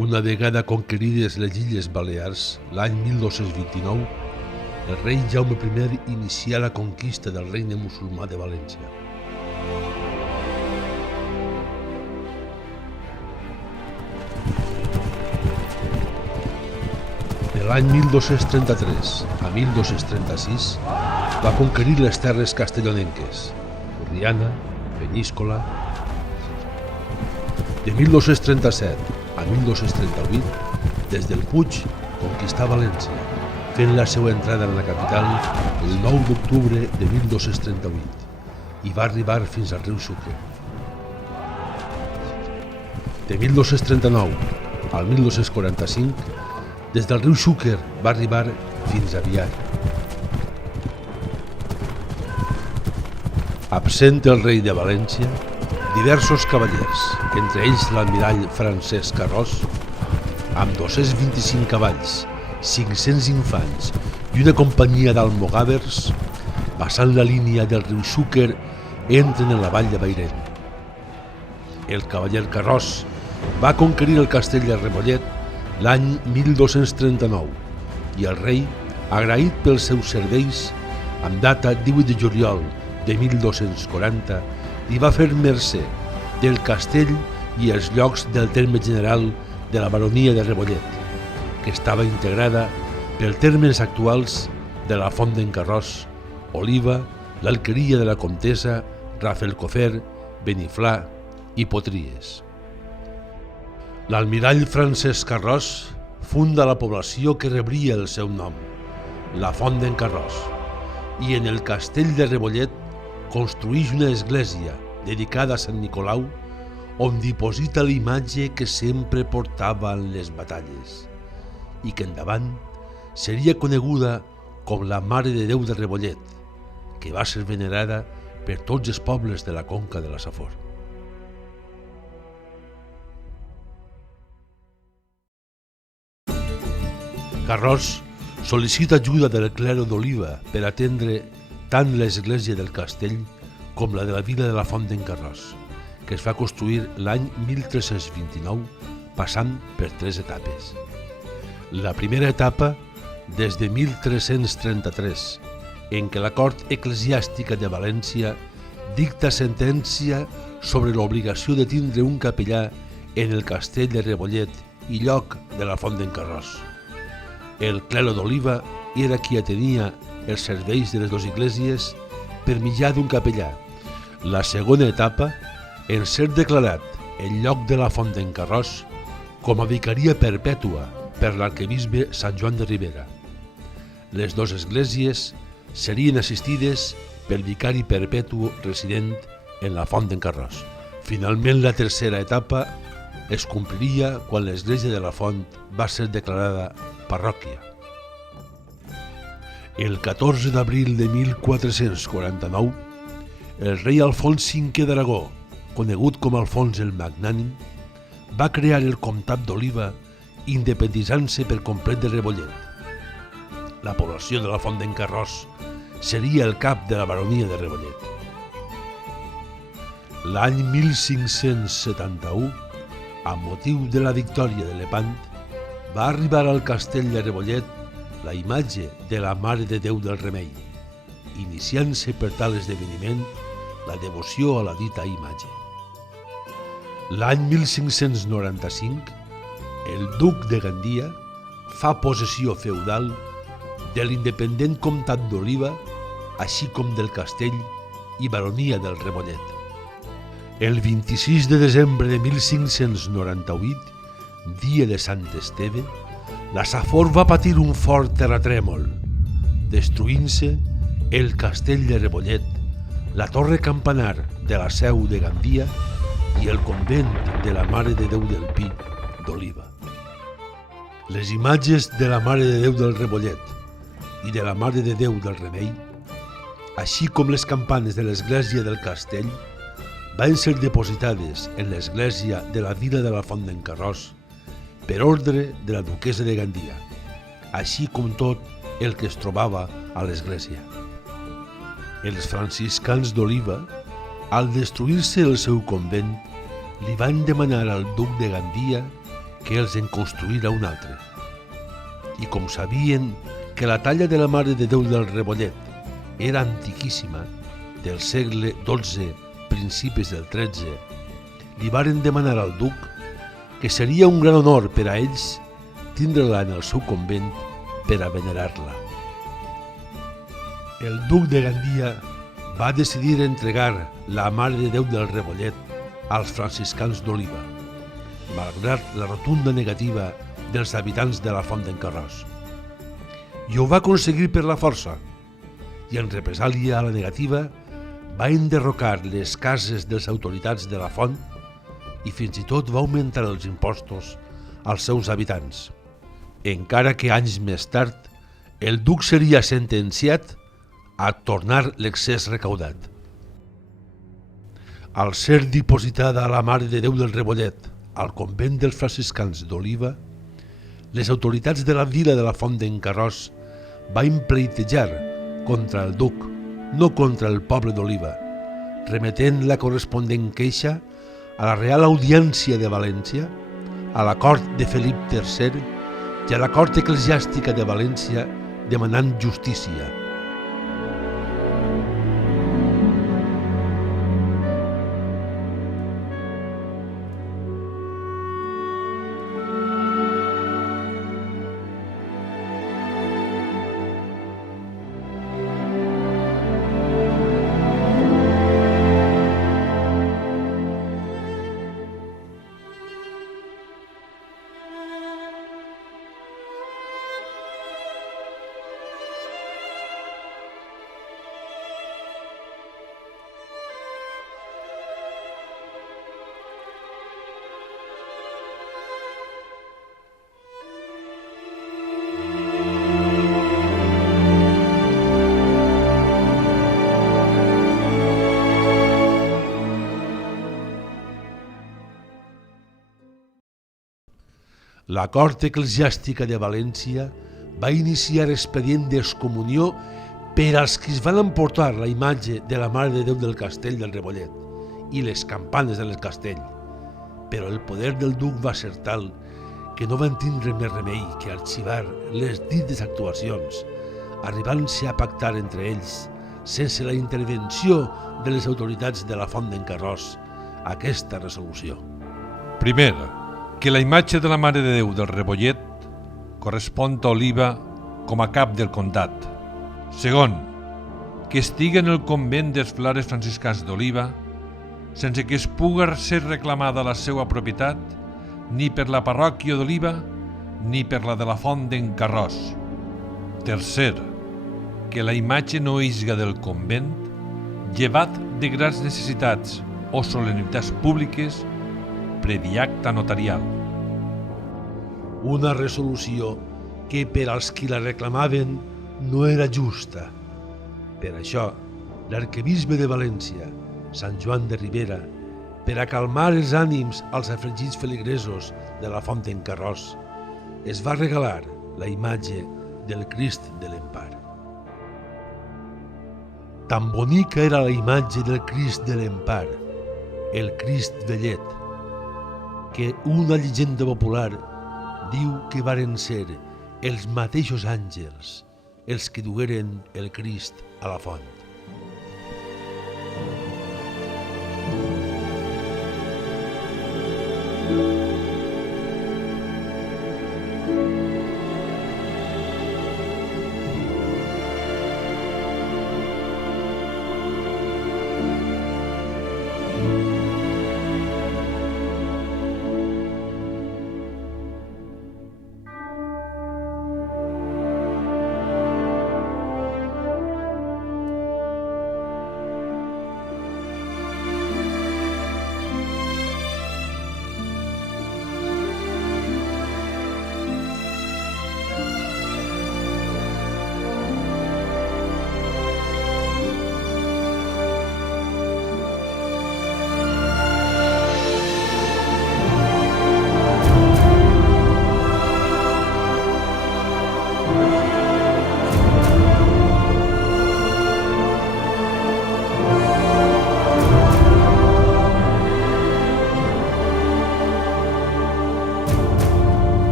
Una vegada conquerides les Illes Balears, l'any 1229, el rei Jaume I inicià la conquista del regne musulmà de València. De l'any 1233 a 1236 va conquerir les terres castellonenques, Borriana, Peníscola. De 1237 a 1238, des del Puig, conquistà València, fent la seva entrada en la capital el 9 d'octubre de 1238 i va arribar fins al riu Xúquer. De 1239 al 1245, des del riu Xúquer va arribar fins a Biar. Absent el rei de València, diversos cavallers, entre ells l'almirall Francesc Carròs, amb 225 cavalls, 500 infants i una companyia d'almogàvers, passant la línia del riu Xúquer, entren en la vall de Bairén. El cavaller Carròs va conquerir el castell de Rebollet l'any 1239 i el rei, agraït pels seus serveis, amb data 18 de juliol de 1240, li va fer mercè del castell i els llocs del terme general de la baronia de Rebollet, que estava integrada per termes actuals de la Font d'en Carròs, Oliva, l'Alqueria de la Comtessa, Rafelcofer, Beniflà i Potries. L'almirall Francesc Carròs funda la població que rebria el seu nom, la Font d'en Carròs, i en el castell de Rebollet construïx una església dedicada a Sant Nicolau, on diposita la imatge que sempre portava en les batalles i que endavant seria coneguda com la Mare de Déu de Rebollet, que va ser venerada per tots els pobles de la conca de la Safor. Carròs sol·licita ajuda del clero d'Oliva per atendre tant l'església del castell com la de la vila de la Font d'en Carròs, que es va construir l'any 1329, passant per 3 etapes. La primera etapa, des de 1333, en què la Cort Eclesiàstica de València dicta sentència sobre l'obligació de tindre un capellà en el castell de Rebollet i lloc de la Font d'en Carròs. El clero d'Oliva era qui atenia els serveis de les dues esglésies per mitjà d'un capellà. La segona etapa, en ser declarat el lloc de la Font d'en Carròs com a vicaria perpètua per l'arquebisbe Sant Joan de Ribera. Les dues esglésies serien assistides pel vicari perpètu resident en la Font d'en Carròs. Finalment, la tercera etapa es compliria quan l'església de la Font va ser declarada parròquia. El 14 d'abril de 1449, el rei Alfons V d'Aragó, conegut com Alfons el Magnànim, va crear el comtat d'Oliva, independitzant-se per complet de Rebollet. La població de la Font d'en Carròs seria el cap de la baronia de Rebollet. L'any 1571, amb motiu de la victòria de Lepant, va arribar al castell de Rebollet la imatge de la Mare de Déu del Remei, iniciant-se per tal esdeveniment la devoció a la dita imatge. L'any 1595, el duc de Gandia fa possessió feudal de l'independent comtat d'Oliva, així com del castell i baronia del Rebollet. El 26 de desembre de 1598, dia de Sant Esteve, la Safor va patir un fort terratrèmol, destruint-se el castell de Rebollet, la torre campanar de la seu de Gandia i el convent de la Mare de Déu del Pi d'Oliva. Les imatges de la Mare de Déu del Rebollet i de la Mare de Déu del Remei, així com les campanes de l'església del castell, van ser depositades en l'església de la vila de la Font d'en Carròs per ordre de la duquessa de Gandia, així com tot el que es trobava a l'església. Els franciscans d'Oliva, al destruir-se el seu convent, li van demanar al duc de Gandia que els en construïra un altre. I com sabien que la talla de la Mare de Déu del Rebollet era antiquíssima, del segle XII, principis del XIII, li varen demanar al duc que seria un gran honor per a ells tindre-la en el seu convent per a venerar-la. El duc de Gandia va decidir entregar la Mare de Déu del Rebollet als franciscans d'Oliva, malgrat la rotunda negativa dels habitants de la Font d'en Carròs. I ho va aconseguir per la força, i en represàlia a la negativa va enderrocar les cases de les autoritats de la font i fins i tot va augmentar els impostos als seus habitants, encara que anys més tard el duc seria sentenciat a tornar l'excés recaudat. Al ser dipositada la Mare de Déu del Rebollet al convent dels franciscans d'Oliva, les autoritats de la vila de la Font d'en Carròs van pleitejar contra el duc, no contra el poble d'Oliva, remetent la corresponent queixa a la Real Audiència de València, a la cort de Felip III i a la cort eclesiàstica de València demanant justícia. La cort eclesiàstica de València va iniciar expedient d'excomunió per als qui es van emportar la imatge de la Mare de Déu del Castell del Rebollet i les campanes del castell, però el poder del duc va ser tal que no van tindre més remei que arxivar les dites actuacions, arribant-se a pactar entre ells, sense la intervenció de les autoritats de la Font d'en Carròs, aquesta resolució. Primer, que la imatge de la Mare de Déu del Rebollet correspon a Oliva com a cap del comtat. Segon, que estigui en el convent dels frares franciscans d'Oliva sense que es puga ser reclamada la seva propietat ni per la parròquia d'Oliva ni per la de la Font d'en Carròs. Tercer, que la imatge no isga del convent llevat de grans necessitats o solemnitats públiques previ acta notarial. Una resolució que per als qui la reclamaven no era justa. Per això, l'arquebisbe de València, Sant Joan de Ribera, per a calmar els ànims als afligits feligresos de la Font d'en Carròs, es va regalar la imatge del Crist de l'Empar. Tan bonica era la imatge del Crist de l'Empar, el Crist vellet, que una llegenda popular diu que varen ser els mateixos àngels els que dugueren el Crist a la font.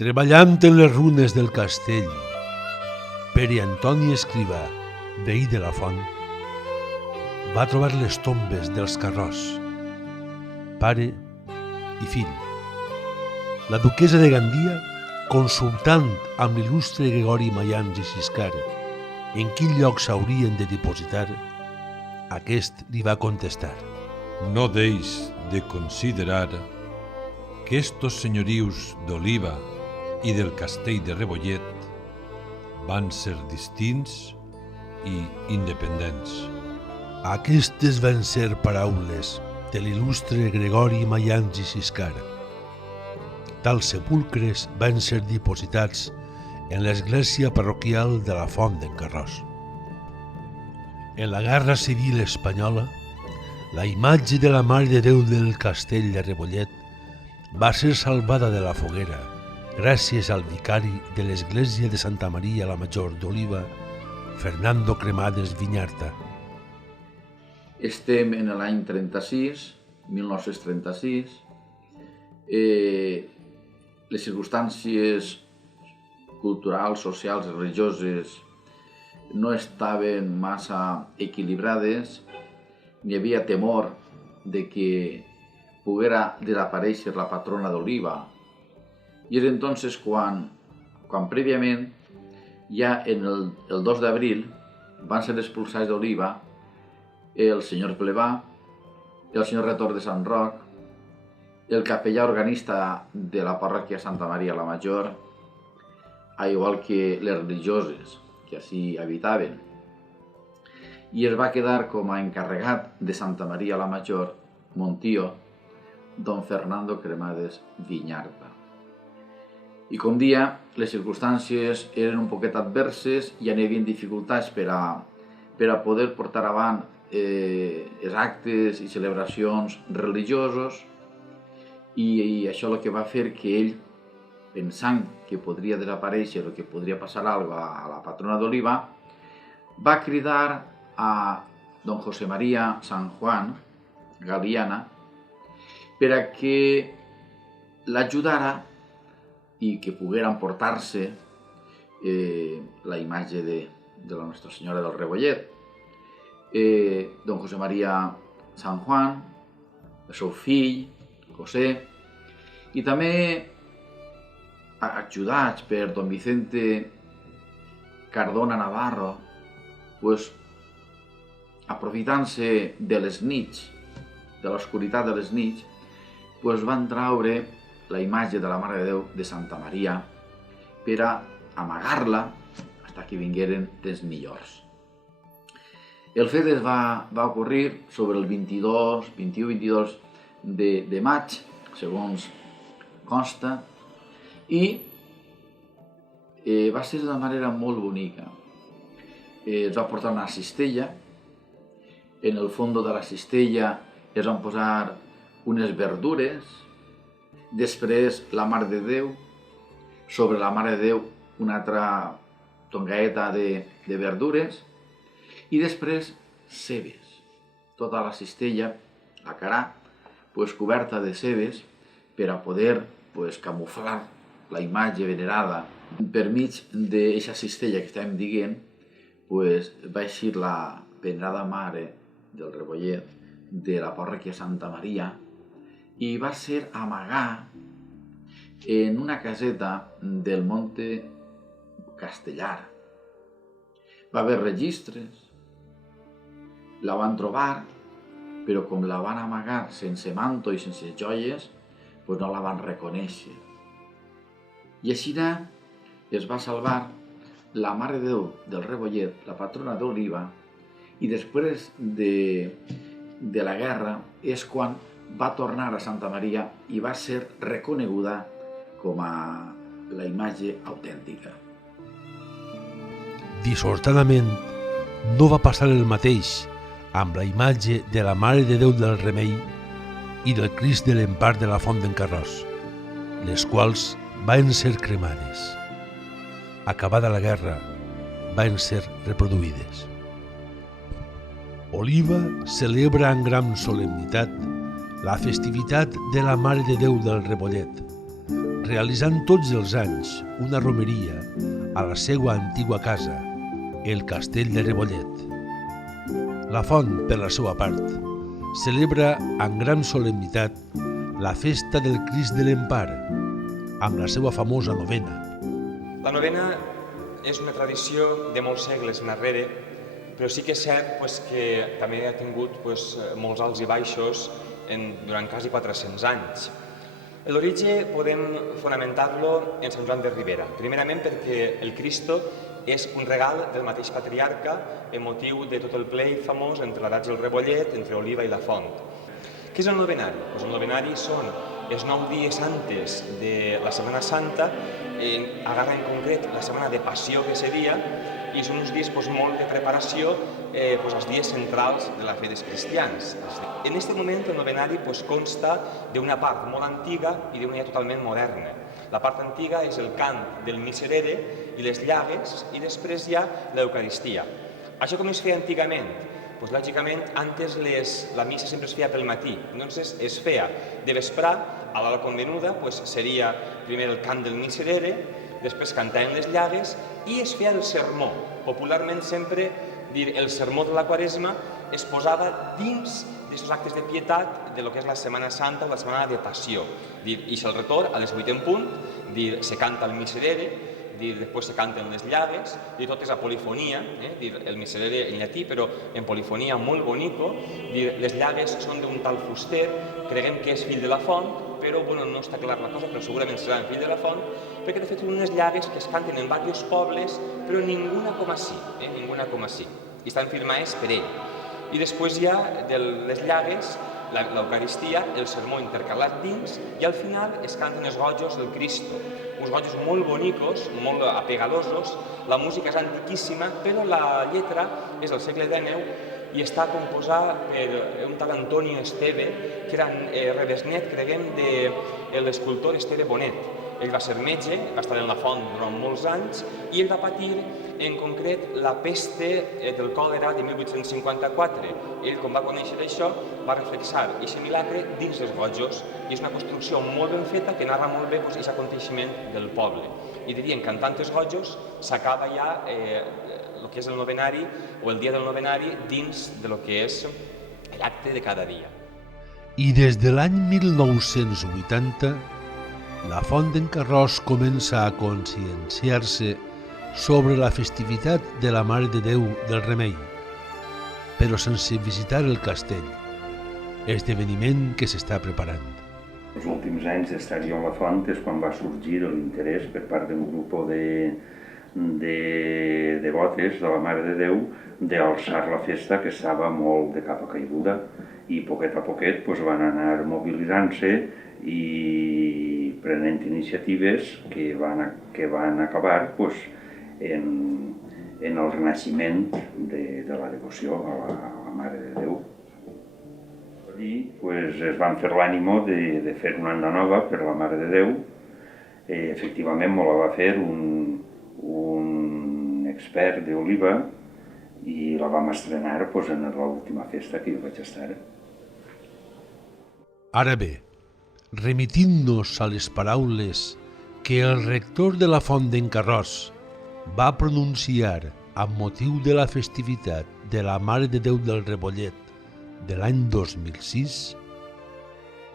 Treballant en les runes del castell, Pere Antoni Escrivà, veí de la Font, va trobar les tombes dels Carròs, pare i fill. La duquessa de Gandia, consultant amb l'il·lustre Gregori Mayans i Siscar en quin lloc s'haurien de dipositar, aquest li va contestar: No deix de considerar que estos senyorius d'Oliva i del castell de Rebollet van ser distints i independents. Aquestes van ser paraules de l'il·lustre Gregori Mayans i Siscar. Tals sepulcres van ser dipositats en l'església parroquial de la Font d'en Carròs. En la Guerra Civil Espanyola, la imatge de la Mare de Déu del castell de Rebollet va ser salvada de la foguera gràcies al vicari de l'església de Santa Maria la Major d'Oliva, Fernando Cremades Viñarta. Estem en l'any 1936. Les circumstàncies culturals, socials i religioses no estaven massa equilibrades, n'hi havia temor de que poguera desaparèixer la patrona d'Oliva. I és entonces quan prèviament, ja en el 2 d'abril, van ser expulsats d'Oliva el senyor Plebà, el senyor Retor de Sant Roc, el capellà organista de la parròquia Santa Maria la Major, igual que les religioses que ací habitaven. I es va quedar com a encarregat de Santa Maria la Major, Montío, don Fernando Cremades Viñarta. I com dia, les circumstàncies eren un poquet adverses, ja n'hi havia dificultats per a poder portar avant els actes i celebracions religiosos, i això el que va fer que ell, pensant que podria desaparèixer o que podria passar alguna cosa a la patrona d'Oliva, va cridar a don José María San Juan Galiana per a que l'ajudara i que poguera emportar-se la imatge de la Nostra Senyora del Rebollet. Don José María San Juan, el seu fill, José, i també ajudats per don Vicente Cardona Navarro, aprofitant-se de les nits, de l'oscuritat de les nits, van traure la imatge de la Mare de Déu de Santa Maria per a amagar-la fins que vingueren temps millors. El fet va ocorrir sobre el 21-22 de maig, segons consta, i va ser d'una manera molt bonica. Es va portar una cistella, en el fons de la cistella es van posar unes verdures, després la Mare de Déu, sobre la Mare de Déu una altra tongaeta de verdures, i després cebes. Tota la cistella, la carà, coberta de cebes per a poder camuflar la imatge venerada. Per mig d'aquesta cistella que estàvem dient, va eixir la venerada Mare del Rebollet de la parròquia Santa Maria i va ser amagar en una caseta del Monte Castellar. Va haver registres, la van trobar, però com la van amagar sense manto i sense joies, no la van reconèixer. I així es va salvar la Mare de Déu del Rebollet, la patrona d'Oliva, i després de la guerra és quan va tornar a Santa Maria i va ser reconeguda com a la imatge autèntica. Dissortadament, no va passar el mateix amb la imatge de la Mare de Déu del Remei i del Crist de l'Empar de la Font d'en Carròs, les quals van ser cremades. Acabada la guerra, van ser reproduïdes. Oliva celebra amb gran solemnitat la festivitat de la Mare de Déu del Rebollet, realitzant tots els anys una romeria a la seva antigua casa, el Castell de Rebollet. La font, per la seva part, celebra amb gran solemnitat la festa del Crist de l'Empar, amb la seva famosa novena. La novena és una tradició de molts segles enrere, però sí que és cert que també ha tingut molts alts i baixos durant quasi 400 anys. L'origen podem fonamentar-lo en Sant Joan de Ribera, primerament perquè el Cristo és un regal del mateix patriarca en motiu de tot el pleit famós entre l'Adats i el Rebollet, entre Oliva i la Font. Què és el novenari? El novenari són els 9 dies antes de la Setmana Santa, agarra en concret la Setmana de Passió que seria, i són uns dies molt de preparació als dies centrals de la fe dels cristians. En aquest moment el novenari consta d'una part molt antiga i d'una totalment moderna. La part antiga és el cant del Miserere i les llagues, i després hi ha l'Eucaristia. Això com es feia antigament? Lògicament, antes la missa sempre es feia pel matí, entonces es feia de vesprà, a l'hora convenuda, seria primer el cant del Miserere, després cantaven les llagues i es feia el sermó. Popularment sempre el sermó de la Quaresma es posava dins d'aquests actes de pietat de lo que és la Setmana Santa o la Setmana de Passió. I el retorn a les 8 en punt, se canta el Miserere, després se canten les llagues, tot és a polifonia, el Miserere en llatí, però en polifonia molt bonico. Les llagues són d'un tal Fuster, creguem que és fill de la Font, però no està clar la cosa, però segurament serà fill de la Font, perquè de fet són unes llagues que es canten en diversos pobles, però ninguna com així, i estan firmades per ell. I després hi ha de les llagues l'Eucaristia, el sermó intercalat dins, i al final es canten els gojos del Cristo, uns gojos molt bonicos, molt apegalosos. La música és antiquíssima, però la lletra és del segle XIX i està composada per un tal Antonio Esteve, que era rebesnet, creguem, de l'escultor Esteve Bonet. Ell va ser metge, va estar en la Font durant molts anys, i ell va patir en concret la peste del còlera de 1854. Ell, quan va conèixer això, va reflexar aquest milagre dins els gojos, i és una construcció molt ben feta que narra molt bé aquest aconteixement del poble. I dirien que en tantes gojos s'acaba ja el que és el novenari o el dia del novenari dins de lo que és l'acte de cada dia. I des de l'any 1980, la Font d'en Carròs comença a conscienciar-se sobre la festivitat de la Mare de Déu del Remei, però sense visitar el castell, esdeveniment que s'està preparant. Els últims anys d'estar jo a la Font és quan va sorgir l'interès per part d'un grup de devotes de la Mare de Déu d'alçar la festa, que estava molt de capa caiguda, i poquet a poquet van anar mobilitzant-se i prenent iniciatives que van acabar en el renaixement de la devoció a la Mare de Déu. Allí es van fer l'ànimo de fer una anda nova per la Mare de Déu. Efectivament, me la va fer un expert d'Oliva i la vam estrenar en l'última festa que jo vaig estar. Ara bé, remitint-nos a les paraules que el rector de la Font d'en Carròs va pronunciar amb motiu de la festivitat de la Mare de Déu del Rebollet de l'any 2006,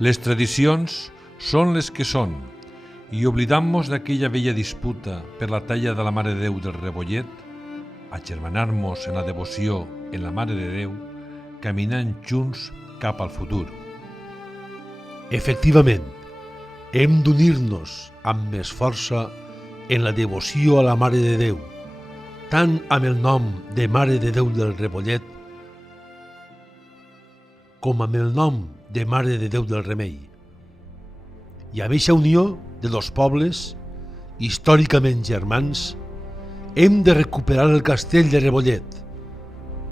les tradicions són les que són, i oblidant-nos d'aquella vella disputa per la talla de la Mare de Déu del Rebollet, agermanar-nos en la devoció en la Mare de Déu, caminant junts cap al futur. Efectivament, hem d'unir-nos amb més força en la devoció a la Mare de Déu, tant amb el nom de Mare de Déu del Rebollet com amb el nom de Mare de Déu del Remei. I amb aquesta unió de dos pobles, històricament germans, hem de recuperar el castell de Rebollet,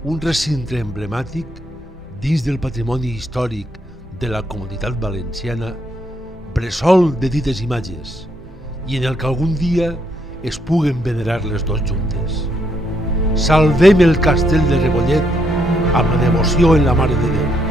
un recinte emblemàtic dins del patrimoni històric de la Comunitat Valenciana, bressol de dites imatges, i en el que algun dia es puguen venerar les dos juntes. Salvem el castell de Rebollet amb la devoció en la Mare de Déu.